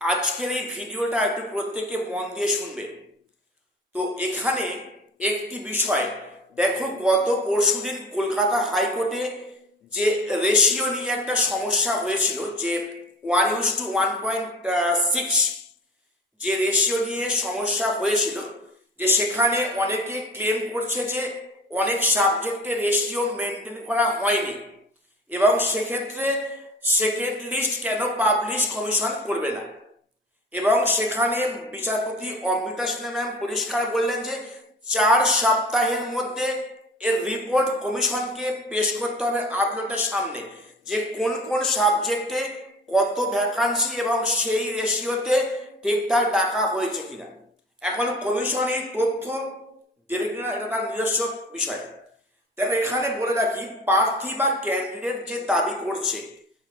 আজকের এই ভিডিওটা একটু প্রত্যেকে মন দিয়ে শুনবে। তো এখানে একটি বিষয় দেখো, গত পরশুদিন কলকাতা হাইকোর্টে যে রেশিও নিয়ে একটা সমস্যা হয়েছিল, যে 1:1.6 যে রেশিও নিয়ে সমস্যা হয়েছিল, যে সেখানে অনেকে ক্লেম করছে যে অনেক সাবজেক্টে রেশিও মেনটেন করা হয়নি, এবং সেক্ষেত্রে সেকেন্ড লিস্ট কেন পাবলিশ কমিশন করবে না। এবং সেখানে বিচারপতি অমৃতা সিনহা ম্যাম পরিষ্কার বললেন যে 4 সপ্তাহের মধ্যে এর রিপোর্ট কমিশনকে পেশ করতে হবে আদালতের সামনে, যে কোন কোন সাবজেক্টে কত ভ্যাকান্সি এবং সেই রেশিওতে ঠিকঠাক ডাকা হয়েছে কিনা। এখন কমিশন এই তথ্য দেবে কিনা এটা তার নিজস্ব বিষয়। দেখো, এখানে বলে রাখি, প্রার্থী বা ক্যান্ডিডেট যে দাবি করছে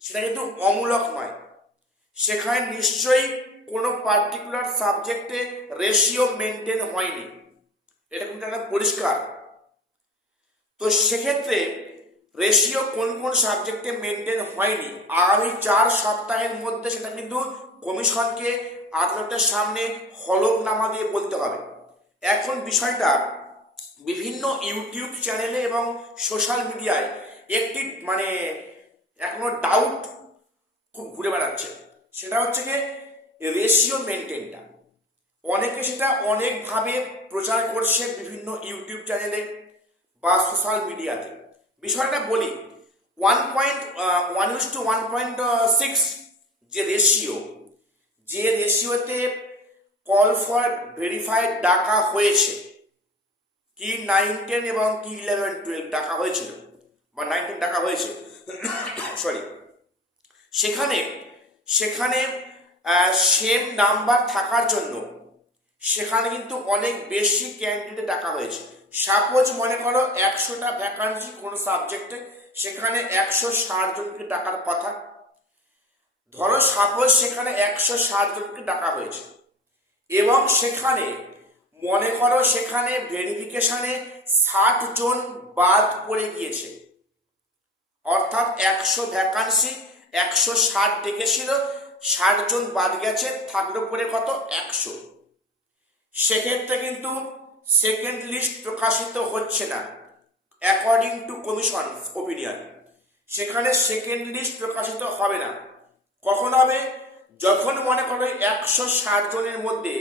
সেটা কিন্তু অমূলক নয়। সেখানে নিশ্চয়ই কোনো পার্টিকুলার সাবজেক্টে রেশিও মেনটেন হয়নি, এটা কিন্তু একটা পরিষ্কার। তো সেক্ষেত্রে রেশিও কোন কোন সাবজেক্টে মেনটেন হয়নি, আগামী 4 সপ্তাহের মধ্যে সেটা কিন্তু কমিশনকে আদালতের সামনে হলফনামা দিয়ে বলতে হবে। এখন বিষয়টা বিভিন্ন ইউটিউব চ্যানেলে এবং সোশ্যাল মিডিয়ায় একটি এখনো ডাউট খুব ঘুরে বেড়াচ্ছে। সেটা হচ্ছে কি, রেশিও মেনটেনটা অনেকে সেটা অনেকভাবে প্রচার করছে বিভিন্ন ইউটিউব চ্যানেলে বা সোশ্যাল মিডিয়াতে। বিষয়টা বলি, 1:1.6 যে রেশিও, যে রেশিওতে কল ফর ভেরিফাইড ডাকা হয়েছে, কি 9-10 এবং কি 11-12 ডাকা হয়েছিল, বা 9-10 ডাকা হয়েছে সরি, সেখানে সেখানে সেম নাম্বার থাকার জন্য সেখানে কিন্তু অনেক বেশি ক্যান্ডিডেট ডাকা হয়েছে। সাপোজ মনে করো 100টা ভ্যাকান্সি কোনো সাবজেক্টে, সেখানে 160 জনকে ডাকার কথা। ধরো সাপোজ সেখানে 160 জনকে ডাকা হয়েছে, এবং সেখানে মনে করো সেখানে ভেরিফিকেশনে 60 জন বাদ পড়ে গিয়েছে, অর্থাৎ 100 ভ্যাকান্সি 160 ডেকেছিল, 60 জন বাদ গেছে, থাকলো পরে কত 100। সেক্ষেত্রে কিন্তু সেকেন্ড লিস্ট প্রকাশিত হচ্ছে না অ্যাকর্ডিং টু কমিশন ওপিনিয়ন। সেখানে সেকেন্ড লিস্ট প্রকাশিত হবে না। কখন হবে? যখন মনে করো 160 জনের মধ্যে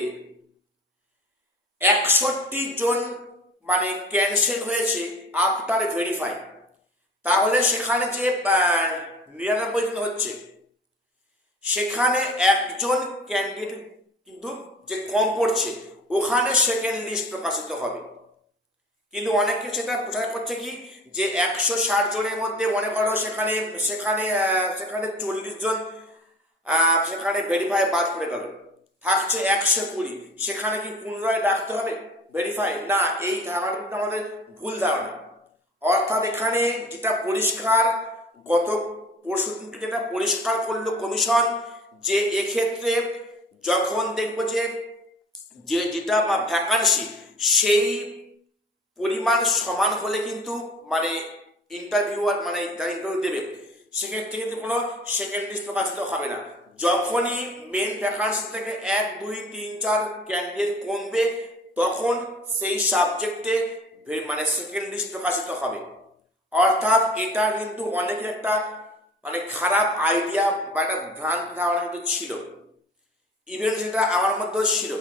61 জন ক্যান্সেল হয়েছে আফটার ভেরিফাই, তাহলে সেখানে যে 99 জন হচ্ছে, সেখানে একজন ক্যান্ডিডেট কিন্তু যে কম পড়ছে, ওখানে সেকেন্ড লিস্ট প্রকাশিত হবে। কিন্তু অনেকে সেটা প্রচার করছে কি, যে 160 জনের মধ্যে মনে করো সেখানে সেখানে সেখানে 40 জন সেখানে ভেরিফাই বাদ পড়ে গেল, থাকছে 120, সেখানে কি পুনরায় ডাকতে হবে ভেরিফাই? না, এই ধারণা কিন্তু আমাদের ভুল ধারণা। অর্থাৎ এখানে যেটা পরিষ্কার, গত পরশুদিনকে যেটা পরিষ্কার করলো কমিশন, যে এক্ষেত্রে যখন দেখবো যে যেটা বা ভ্যাকান্সি সেই পরিমাণ সমান হলে কিন্তু ইন্টারভিউয়ার যারা ইন্টারভিউ দেবে, সেক্ষেত্রে কিন্তু কোনো সেকেন্ড লিস্ট প্রকাশিত হবে না। যখনই মেন ভ্যাকান্সি থেকে 1, 2, 3, 4 ক্যান্ডিডেট কমবে, তখন সেই সাবজেক্টে সেকেন্ড লিস্ট প্রকাশিত হবে। অর্থাৎ এটা কিন্তু অনেকের একটা খারাপ আইডিয়া বা একটা ভ্রান্ত ধারণা কিন্তু ছিল। ইভেন সেটা আমার মধ্যেও ছিল,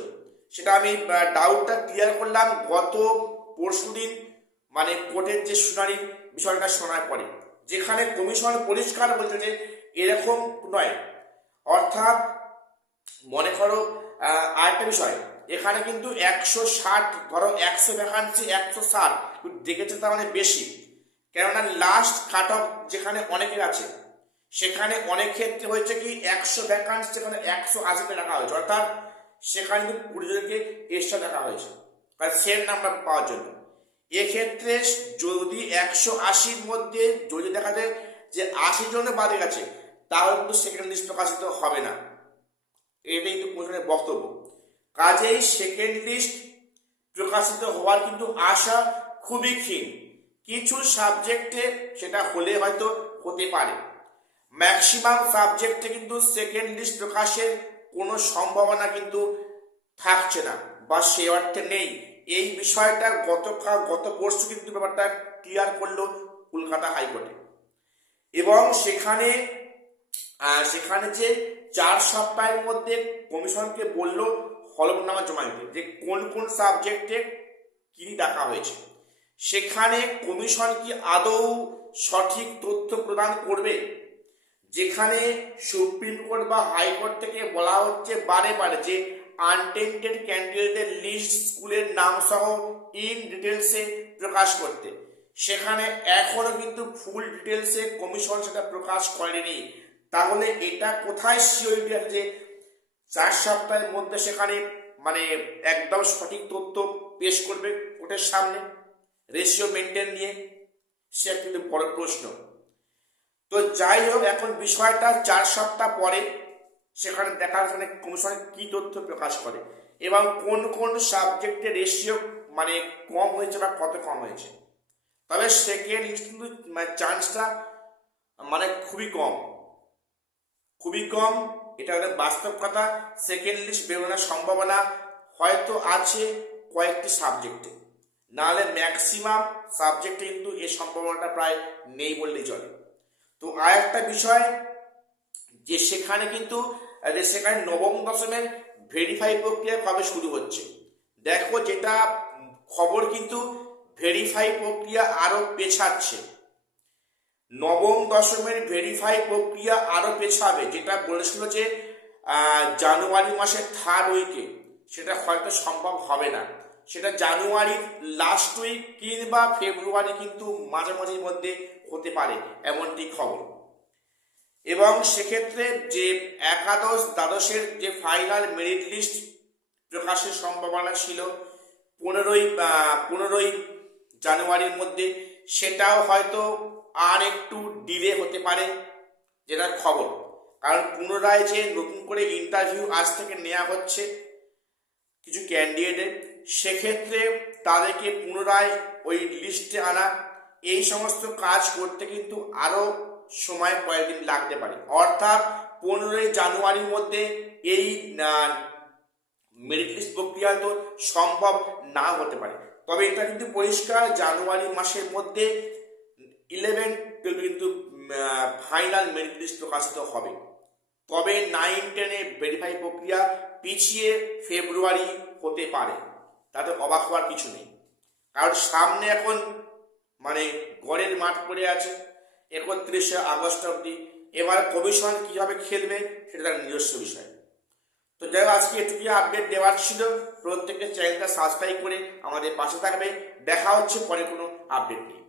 সেটা আমি ডাউটটা ক্লিয়ার করলাম গত পরশুদিন কোর্টের যে শুনানির বিষয়টা শোনার পরে, যেখানে কমিশন পরিষ্কার বলছে যে এরকম নয়। অর্থাৎ মনে করো আরেকটা বিষয়, এখানে কিন্তু 160, ধরো 100 ভ্যাকান্সি 160 দেখেছে, তার বেশি। কেননা লাস্ট কাট অফ যেখানে অনেকের আছে, সেখানে অনেক ক্ষেত্রে হয়েছে কি 100 ভ্যাকান্সি সেখানে 180 রাখা হয়েছে, অর্থাৎ সেখানে কিন্তু 20 জনকে এক্সট্রা রাখা হয়েছে সেম নাম্বার পাওয়ার জন্য। এক্ষেত্রে যদি 180-র মধ্যে যদি দেখা যায় যে 80 জনে বাদে গেছে, তাহলে কিন্তু সেকেন্ড লিস্ট প্রকাশিত হবে না। এটাই কিন্তু কমিশনের বক্তব্য। কাজেই সেকেন্ড লিস্ট প্রকাশিত হওয়ার কিন্তু আশা খুবই ক্ষীণ। কিছু সাবজেক্টে সেটা হলে হয়তো হতে পারে, ম্যাক্সিমাম সাবজেক্টে কিন্তু সেকেন্ড লিস্ট প্রকাশের কোনো সম্ভাবনা কিন্তু থাকছে না বা সে অর্থে নেই। এই বিষয়টা গত পরশু কিন্তু ব্যাপারটা ক্লিয়ার করলো কলকাতা হাইকোর্টে। এবং সেখানে যে 4 সপ্তাহের মধ্যে কমিশনকে বলল হলফনামা জমা দিতে, যে কোন কোন সাবজেক্টে কি ডাকা হয়েছে। সেখানে কমিশন কি আদৌ সঠিক তথ্য প্রদান করবে? যেখানে সুপ্রিম কোর্ট বা হাইকোর্ট থেকে বলা হচ্ছে বারে বারে যে আনটেন্টেড ক্যান্ডিডেটের লিস্ট স্কুলের নাম সহ ইন ডিটেলসে প্রকাশ করতে, সেখানে এখনো কিন্তু ফুল ডিটেলসে কমিশন সেটা প্রকাশ করেনি। তাহলে এটা কোথায় সিওরিটি আছে যে 4 সপ্তাহের মধ্যে সেখানে মানে একদম সঠিক তথ্য পেশ করবে কোর্টের সামনে রেশিও মেনটেন নিয়ে? সে কিন্তু বড় প্রশ্ন। তো যাই হোক, এখন বিষয়টা 4 সপ্তাহ পরে সেখানে দেখা যাচ্ছে কমিশন কি তথ্য প্রকাশ করে এবং কোন কোন সাবজেক্টে রেশিও মানে কম হয়েছে বা কত কম হয়েছে। তবে সেকেন্ড লিস্ট কিন্তু চান্সটা মানে খুবই কম, এটা হলো বাস্তব কথা। সেকেন্ড লিস্ট বেরোনোর সম্ভাবনা হয়তো আছে কয়েকটি সাবজেক্টে, নাহলে ম্যাক্সিমাম সাবজেক্টে কিন্তু এই সম্ভাবনাটা প্রায় নেই বললেই চলে। তো আর একটা বিষয় যে সেখানে নবম দশমের ভেরিফাই প্রক্রিয়া কবে শুরু হচ্ছে। দেখো, যেটা খবর কিন্তু ভেরিফাই প্রক্রিয়া আরো পেছাচ্ছে, নবম দশমের ভেরিফাই প্রক্রিয়া আরো পেছাবে। যেটা বলেছিল যে জানুয়ারি মাসের 3rd উইকে, সেটা হয়তো সম্ভব হবে না, সেটা জানুয়ারির লাস্ট উইক কিংবা ফেব্রুয়ারি কিন্তু মাঝামাঝির মধ্যে হতে পারে, এমনটি খবর। এবং সেক্ষেত্রে যে একাদশ দ্বাদশের যে ফাইনাল মেরিট লিস্ট প্রকাশের সম্ভাবনা ছিল 15ই জানুয়ারির মধ্যে, সেটাও হয়তো আর একটু ডিলে হতে পারে, যেটা খবর। কারণ পুনরায় যে নতুন করে ইন্টারভিউ আজ থেকে নেওয়া হচ্ছে কিছু ক্যান্ডিডেটের, সেক্ষেত্রে তাদেরকে পুনরায় ওই লিস্টে আনা, এই সমস্ত কাজ করতে কিন্তু আরো সময় কয়েকদিন লাগতে পারে। অর্থাৎ 15ই জানুয়ারির মধ্যে এই মেরিট লিস্ট প্রক্রিয়া তো সম্ভব না হতে পারে। তবে এটা কিন্তু পরিষ্কার, জানুয়ারি মাসের মধ্যে 11-12 কিন্তু ফাইনাল মেরিট লিস্ট প্রকাশিত হবে। তবে 9-10-এ ভেরিফাই প্রক্রিয়া পিছিয়ে ফেব্রুয়ারি হতে পারে, তাতে অবাক হওয়ার কিছু নেই। কারণ সামনে এখন মানে গড়ের মাঠ পড়ে আছে 31শে আগস্ট অবধি। এবার কমিশন কিভাবে খেলবে সেটা তার নিজস্ব বিষয়। তো যাই হোক, আজকে এটুকু আপডেট দেওয়ার ছিল। প্রত্যেকের চ্যানেলটা সাবস্ক্রাইব করে আমাদের পাশে থাকবে। দেখা হচ্ছে পরে কোনো আপডেট নিয়ে।